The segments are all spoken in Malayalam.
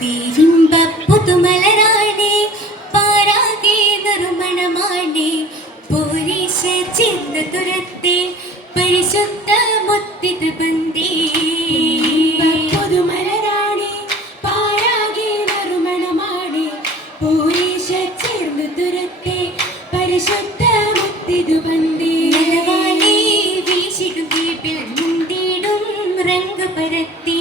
പേരിമ്പ പുതുമലരാണേ പാരാകെ നറുമണമാണേ പോരീശ ചിന്ത തുരത്തെ പരിശുദ്ധ മുത്തിത് ബന്ധേ പുതുമലരാണേ പാരാകെ നറുമണമാണേ പോരീശ ചിന്ത തുരത്തെ പരിശുദ്ധ മുത്തിത് ബന്ധേ വീശിടും വീട്ടിൽ മുന്തിടും രംഗ പരത്തി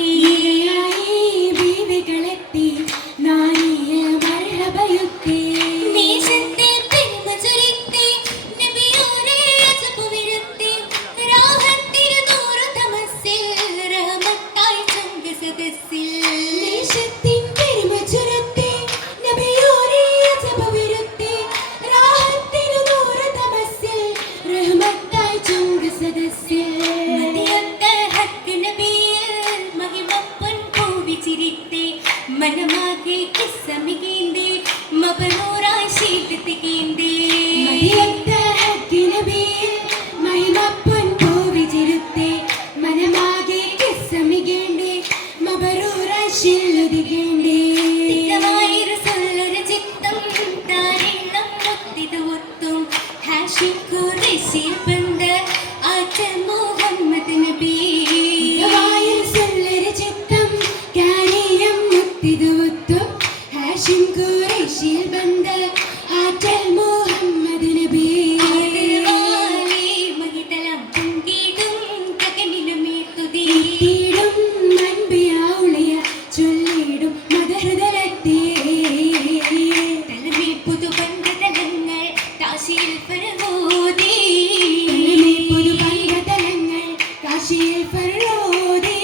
മനമാകെ ഇസ്സമികേന്ദേ മബനൂറായി ശീലത്തികേന്ദേ മദിയത്ത ഹക്കി നബി മഹിമപ്പൻ പൂവിചിരുത്തേ മനമാകെ ഇസ്സമികേന്ദേ മബനൂറായി ശീലത്തികേന്ദേ തികവായി റസൂലുടെ ചിത്തം താരെണ്ണം മുത്തിത് ഒത്തും ഹാഷിം ഖുറൈശിൽ ബന്ധ ആറ്റ മുഹമ്മദ് നബി തികവായി റസൂലുടെ ചിത്തം കാരിയം മുത്തിത് ഹാഷിം ഖുറൈശിൽ ബന്ധ ആറ്റൽ മുഹമ്മദ് നബി മഹിതലം പൊങ്കിടും കകനിലുമേത്തുതി അൻപിയാവുളിയ ചൊല്ലിടും മദഹൃദലത്തിയേ തലമേ പുതുബന്ധതലങ്ങൾ കാശിയിൽ ഫർഹോദി പുതുബന്ധതലങ്ങൾ കാശിയിൽ ഫർഹോദി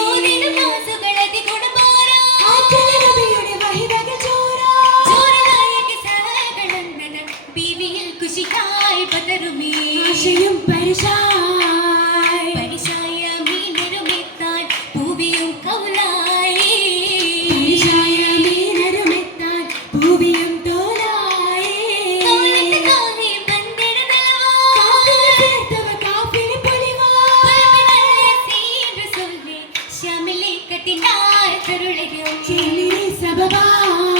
ഓദിന മാസുകളതി ഗുണപോരാ ആറ്റൽ നബിയുടെ വഹിദക ചോരാ ചോരനായക സഹകളന്നന ബീവിയിൽ കുശിക്കായി ബദറുമേ ആശയും പരിശായി പരിശായ മീനരുമെത്താൻ പൂവിയും കൗലായി പരിശായ മീനരുമെത്താൻ ഭൂവിയും തോലായി തോളത്ത് കാഹി ബന്ദിട നിലവാ കാഫില ചേർത്തവ കാഫില പൊലിവാ പലപിടലെ സീർ സൊല്ലെ ശ്യാമിലെ കത്തിനായി കരുളയും ചെലിനി സബബായി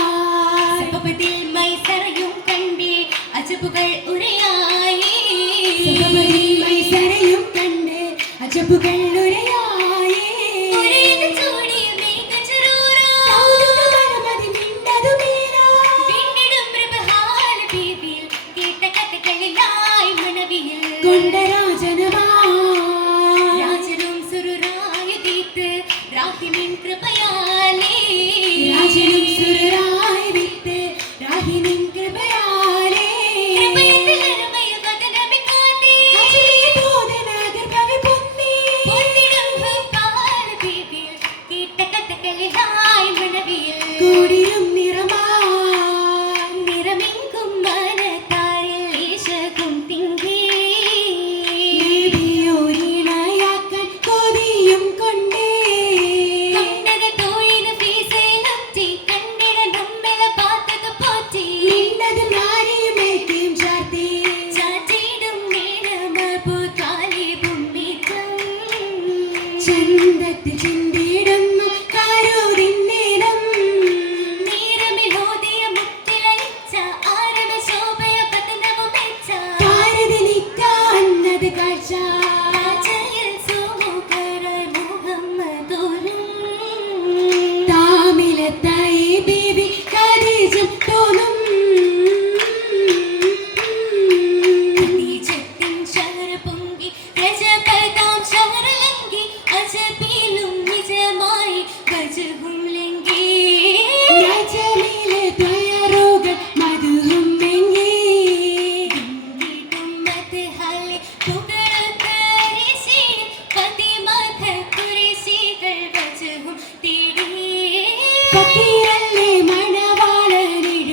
സബബതിൽ മൈസറയും കണ്ടേ അജബുകൾ ഉരയായി സബബതിൽ മൈസരയും കണ്ട് അജബുകൾ ഉരയായി ഉരയിന് ചൂടിയ മേഘചരൂരാ കൗതുകമരമതി മിണ്ടതു മീരാ പിന്നിടും മൃഗഹാല ബീവിയിൽ കേട്ട കഥകളിലായി മണവിയിൽ കൊണ്ടരാജനമായി രാജനും സുരുരായുധീത്ത് രാഹിമിൻ കൃപയാലേ രാജനും സുരരായി വിത്ത് രാഹിനിൻ കൃപയാലേ കൃപയത്തിൽ അരുമയ വദനമിക്കാണ്ടേ അജലി ബോധനാഗർ കവി പൊന്നേ പൊന്നിടും ഹുക്കാല ബീവിയിൽ കേട്ട കഥകളിലായി മണവിയിൽ കൂടിയും നിറമായി നിറമെങ്കും മനത്താരിൽ ഈശകും തിങ്കി ദേവിയോരിണയാക്കാൻ കൊതിയും കൊണ്ടേ കണ്ടത് തോഴിന് ഫീസയിലൊറ്റി കണ്ടിട നമ്മെ പാത്തത് പോറ്റി നിന്നത് നാരിയുമേക്കും ചാർത്തി ചാറ്റിടും നേരമപു താലിബും മിതം ചന്തത്ത് ചിന്തിടുന്നു കാരോതിന്നേരം നേരമിലോദിയ മുത്തിലയിച്ച ആരവ ശോഭയ പതനവും മെച്ച ഭാരതിനിക്കാന്നത് കാഴ്ച രാജയിൽ സുമുഖരായി മുഹമ്മദുരും താമിലത്തായി ബീവി ഖദീജും തോന്നും ഖദീജത്തിൻ ശഹര പൊങ്കി രജപതാം ശഹരലങ്കി അജബിലും നിജമായി ഗജവും ലങ്കി രാജമീലെ തയ്യാറുകൾ മധുഹും മെങ്ങി ഗീതും മദ്ഹലെ പുകഴ്ത്ത ഋഷി ഫതിമത കുരിശികൾ വജഹും തേടി ഫക്കീറല്ലേ മണവാളനിട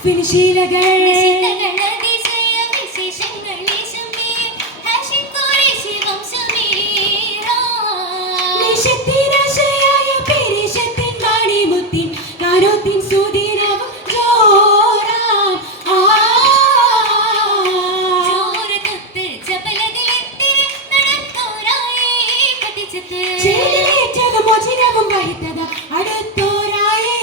ഫിനിശീലകൾ നിശത്തിനാശയായ പെരിശത്തിൻ വാണിമുത്തിൻ കാരോത്തിൻ സുദിനവും ജോറാം ചേലിലേറ്റവും മോചനവും വരുത്തത് അടുത്തോരായേ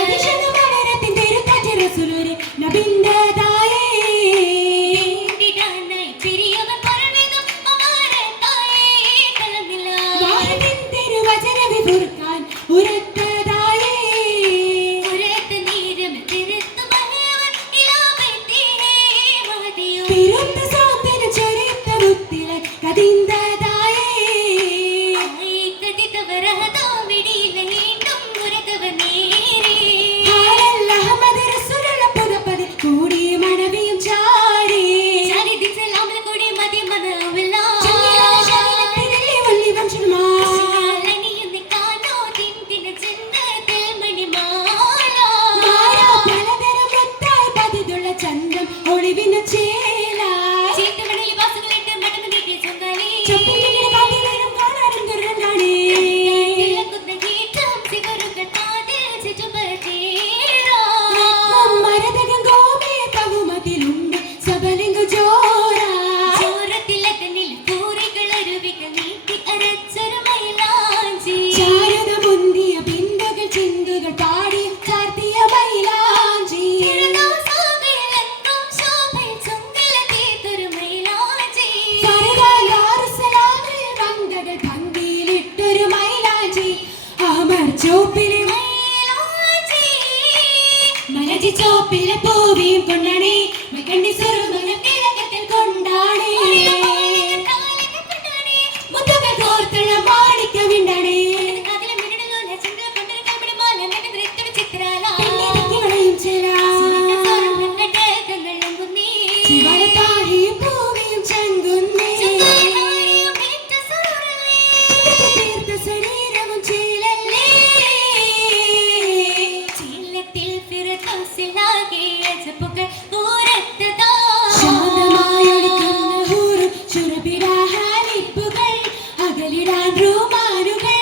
അതിശയമാനരത്തിൻ തിരുത്താറ്റ് റസൂലുരെ നബിന്റേതായേ വാഹിദിൻ തിരുവചന വിപുർക്കാൻ ഉരത്തതായേ തിരുത്ത സാന്ത്വന ചരിത്ര മുത്തിലെ കതിന്തതായേ അഹമ്മദ് റസൂലുള്ള പുതപ്പതിൽ കൂടി മണവിയും ചാരി ചങ്ങലാശാലത്തിലെ വള്ളി വംശമാ മാറാ പലതരം മുത്തായി പതിതുള്ള ചന്ദ്രം ഒളിവിനു ചേല ചപ്പിങ്ങനെ കാതിലേറും കാണാനും ദുർഗന്ധാണേ മരതകം ഗോപേ കവുമതിലുണ്ട് സബലിംഗു ജോര ചാരുത മുന്തിയ ബിന്ദുകൾ ചിന്തുകൾ പാടി ചാർത്തിയ മൈലാഞ്ചി സരകാലാറുസലാമിൽ വങ്കകൾ ഭംഗിയിലിട്ടൊരു മൈലാഞ്ചി അമർ ചോപ്പിലെ മലജി ചോപ്പിലെ പൂവിയും കൊണ്ടാണേ മൈക്കണ്ടി സുറുമന തിലകത്തിൽ കൊണ്ടാണേ മുത്തുകൾ കോർത്തുള്ള മാണിക്ക വിണ്ടാണേ പെണ്ണിരക്കിവളയും ചേല ശിവളത്താഴി പൂവിയും ചങ്കുന്നേ തീർത്ത ശരീരവും ചേലല്ലേ ശാന്തമായൊഴുകുന്ന ഹൂറും ശുരഭിരാഹാലിപ്പുകൾ അകലിടാൻ റൂമാനുകൾ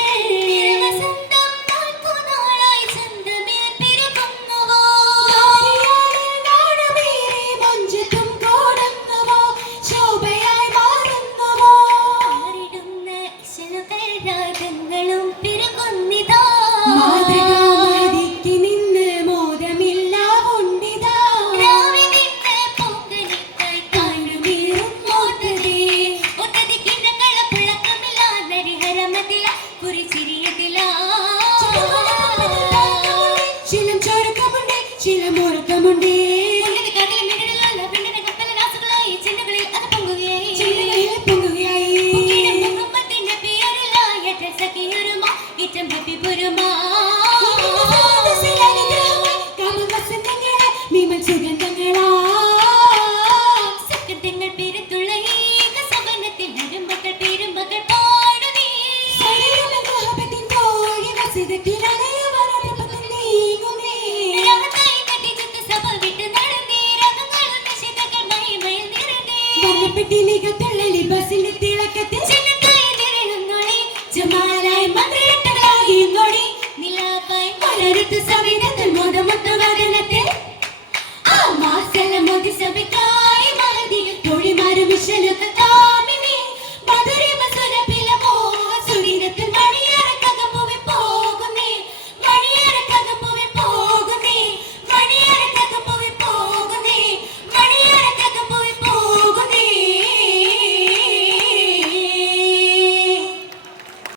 നാരിയാലിൽ നാണമേറി മൊഞ്ചത്തും കോടുന്നുവോ ശോഭയായി മാറുന്നുവോ മാതകാമതിക്ക് നിന്ന് മോദമില്ല ഉണ്ടിതാ കായുമീറും മോത്തതേ ചിലം ചൊരുക്കമുണ്ട് ചിലം ഉറക്കമുണ്ട് ചിന്തകളിൽ പൊങ്ങുകയായി കാമവസന്തങ്ങളെ വിമൽ സുഗന്ധങ്ങളാ ശരീരമോഹത്തിൻ തോഴി വസിതത്തിലാണ് വനപ്രഭത്തിൽ നീങ്ങുന്നേ വർണ്ണപ്പെട്ടി നികത്തുള്ള ലിബസിന്റെ തിളക്കത്തിൽ ജമാലായി മന്ത്രിട്ടകളായി നിലാപ്പായി പലരുത്ത് സഭ